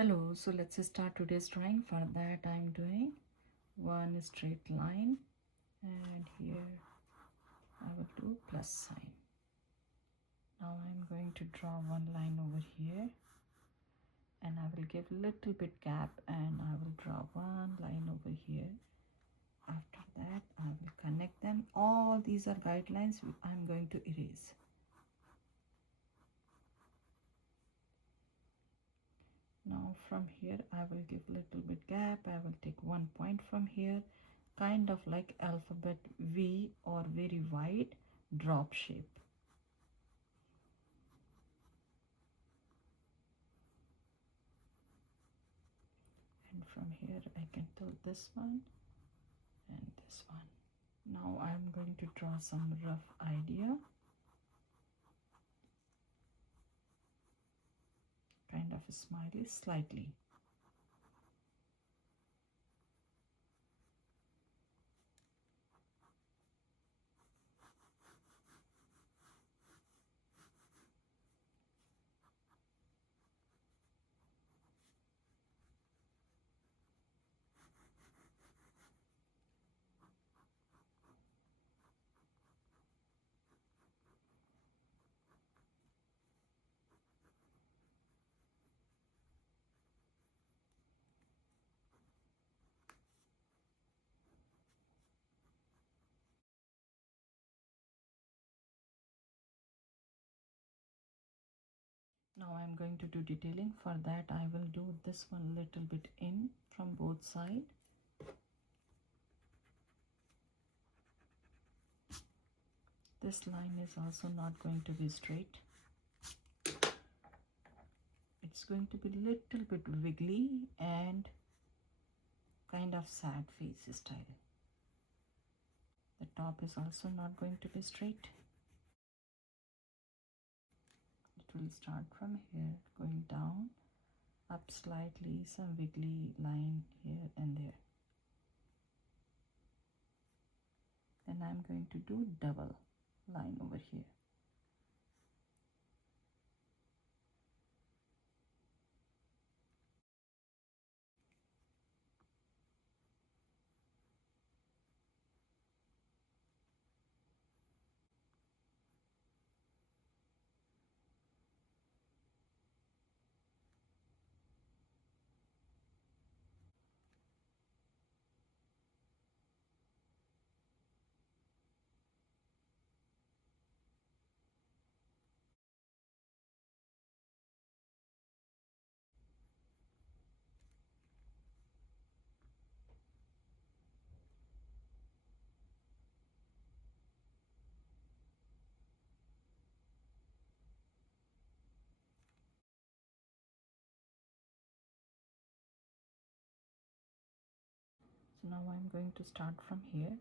Hello, so let's start today's drawing. For that I'm doing one straight line, and here I will do plus sign. Now I'm going to draw one line over here, and I will give little bit gap, and I will draw one line over here. After that I will connect them. All these are guidelines I'm going to erase. Now from here I will give little bit gap. I will take 1 point from here, kind of like alphabet V or very wide drop shape. And from here I can tilt this one and this one. Now I'm going to draw some rough idea, kind of a smiley slightly. Now I'm going to do detailing. For that I will do this one little bit in from both sides. This line is also not going to be straight. It's going to be little bit wiggly and kind of sad face style. The top is also not going to be straight. It will start from here, going down, up slightly, some wiggly line here and there. Then I'm going to do double line over here. So now I'm going to start from here.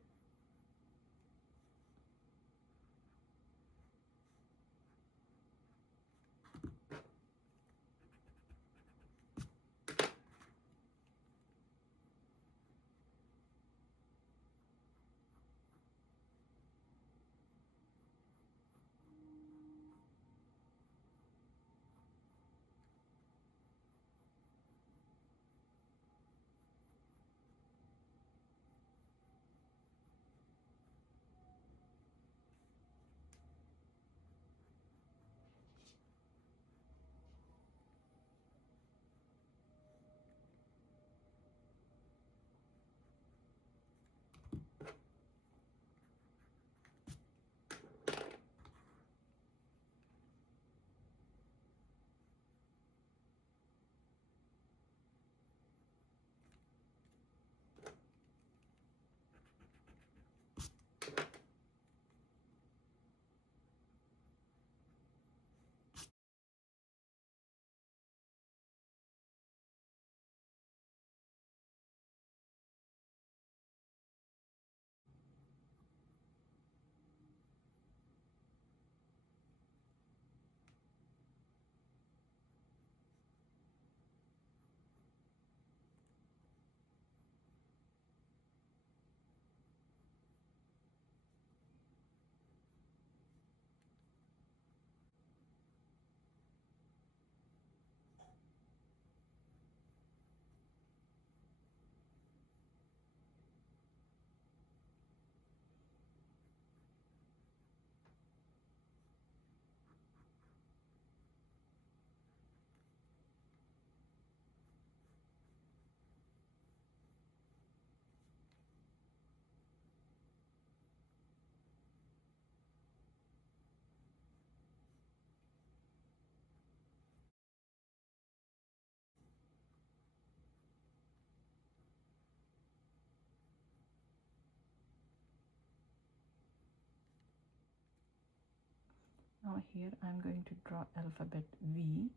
Now here I'm going to draw alphabet V,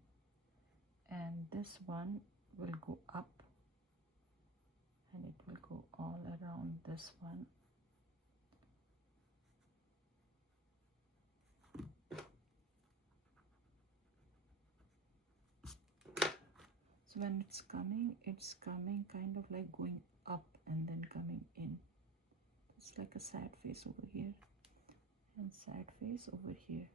and this one will go up and it will go all around this one. So when it's coming kind of like going up and then coming in. It's like a sad face over here and sad face over here.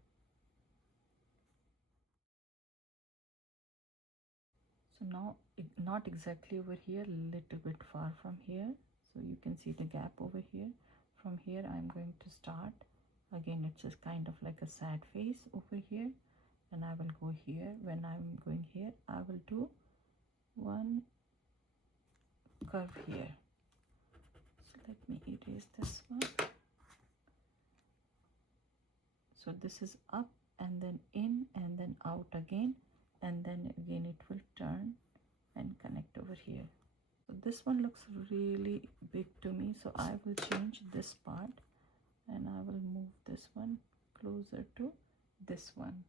So now, not exactly over here, little bit far from here. So you can see the gap over here. From here I'm going to start. Again, it's just kind of like a sad face over here. And I will go here. When I'm going here, I will do one curve here. So let me erase this one. So this is up and then in and then out again, and then again it will turn and connect over here. So this one looks really big to me, so I will change this part and I will move this one closer to this one.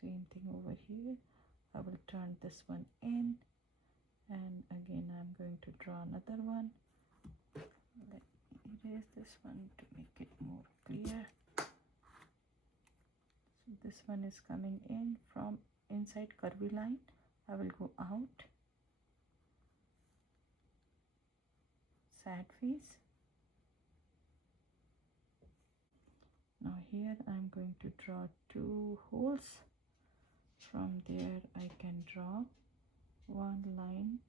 Same thing over here. I will turn this one in, and again I'm going to draw another one. Let me erase this one to make it more clear. So this one is coming in from inside curvy line. I will go out, sad face. Now here I'm going to draw 2 holes. From there I can draw one line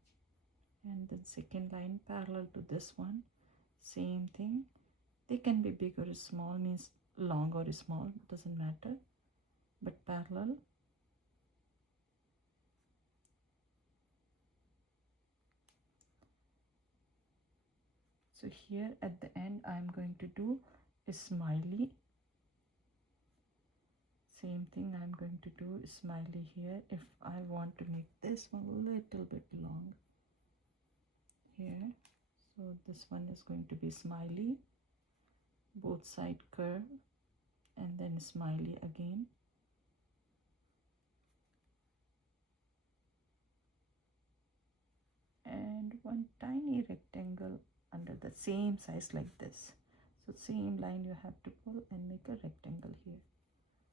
and the second line parallel to this one. Same thing. They can be big or small, means long or small, doesn't matter, but parallel. So here at the end I'm going to do a smiley. Same thing I'm going to do a smiley here. If I want to make this one a little bit long here, so this one is going to be smiley, both side curve, and then smiley again. And one tiny rectangle under the same size like this. So same line you have to pull and make a rectangle here.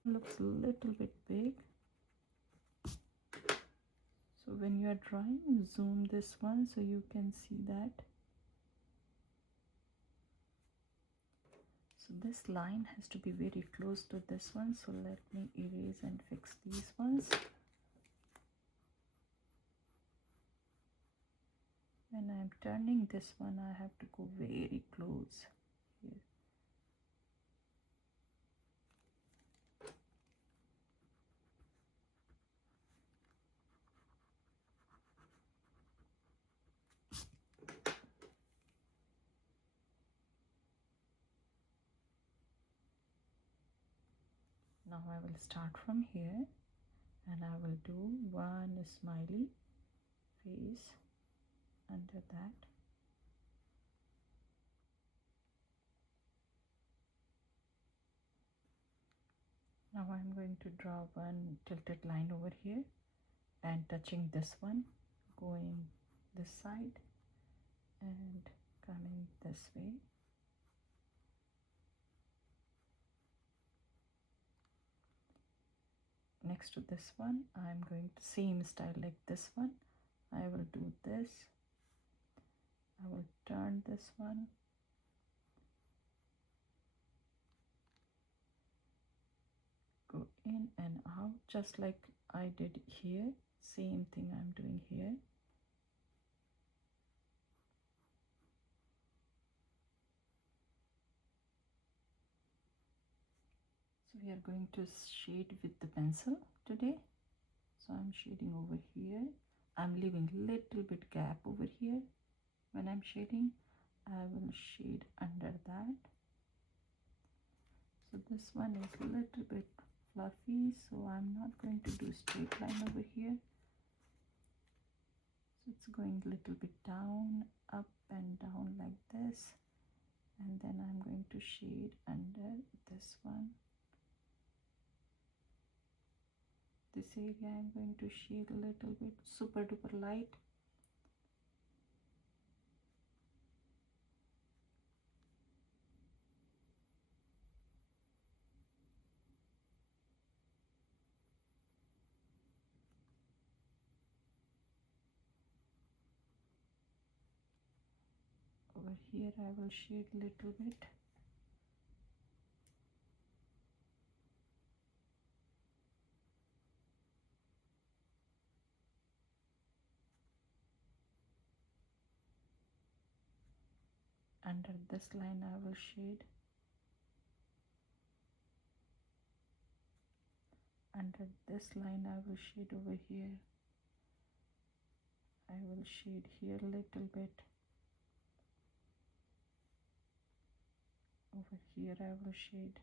Looks a little bit big. So when you are drawing, zoom this one so you can see that. So this line has to be very close to this one. So let me erase and fix these ones. When I'm turning this one, I have to go very close here. Now I will start from here and I will do one smiley face under that. Now I'm going to draw one tilted line over here and touching this one, going this side and coming this way. Next to this one, I'm going to same style like this one. I will do this. I will turn this one. Go in and out just like I did here. Same thing I'm doing here. So we are going to shade with the pencil today. So I'm shading over here. I'm leaving little bit gap over here. When I'm shading, I will shade under that. So this one is a little bit fluffy, so I'm not going to do straight line over here. So it's going a little bit down, up and down like this, and then I'm going to shade under this one. This area I'm going to shade a little bit super duper light. Over here I will shade a little bit. Under this line I will shade. Under this line I will shade over here. I will shade here a little bit. Over here I will shade.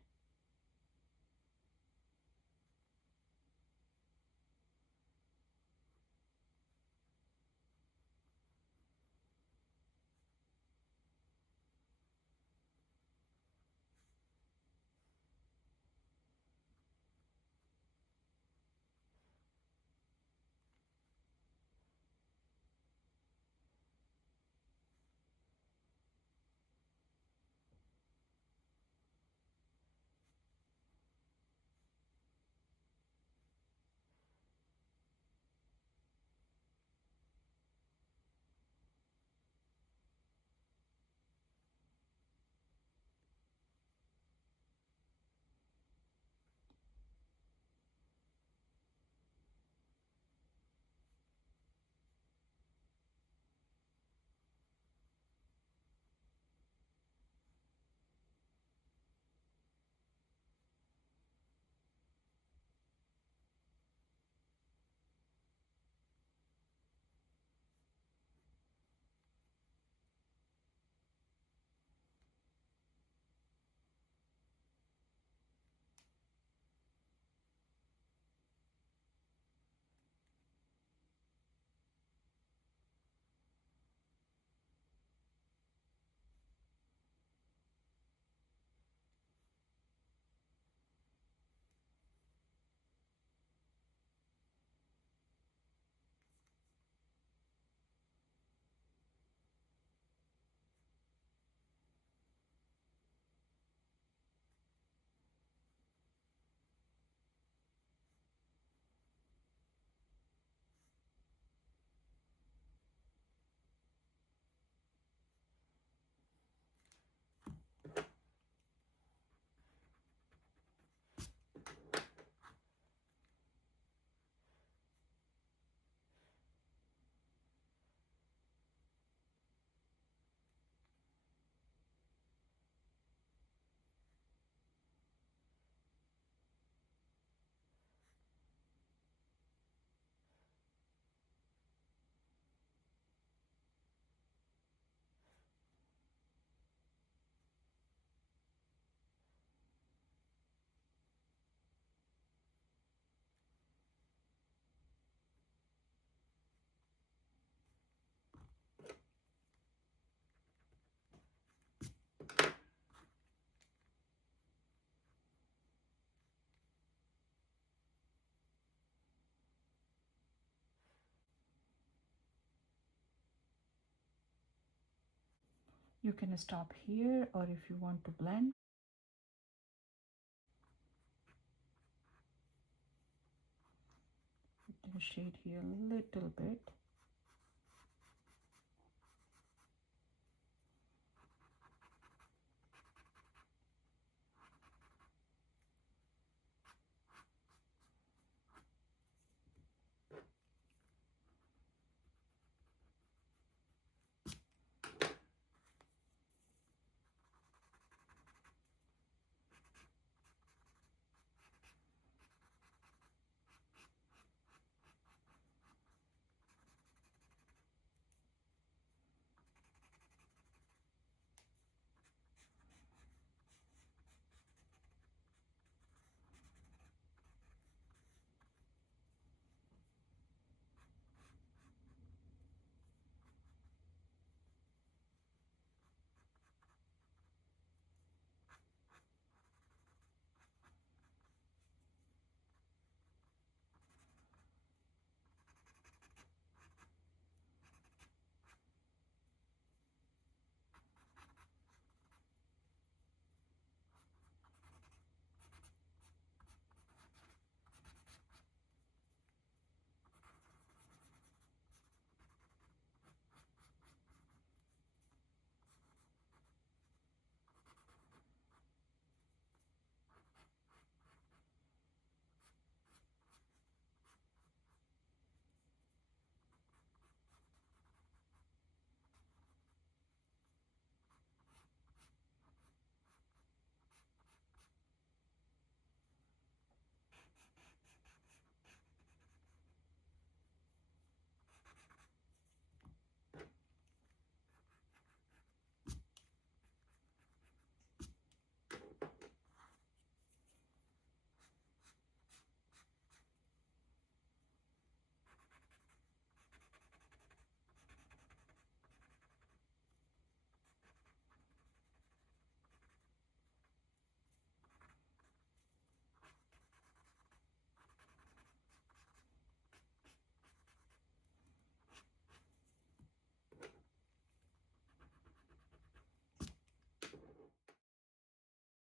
You can stop here, or if you want to blend, you can shade here a little bit.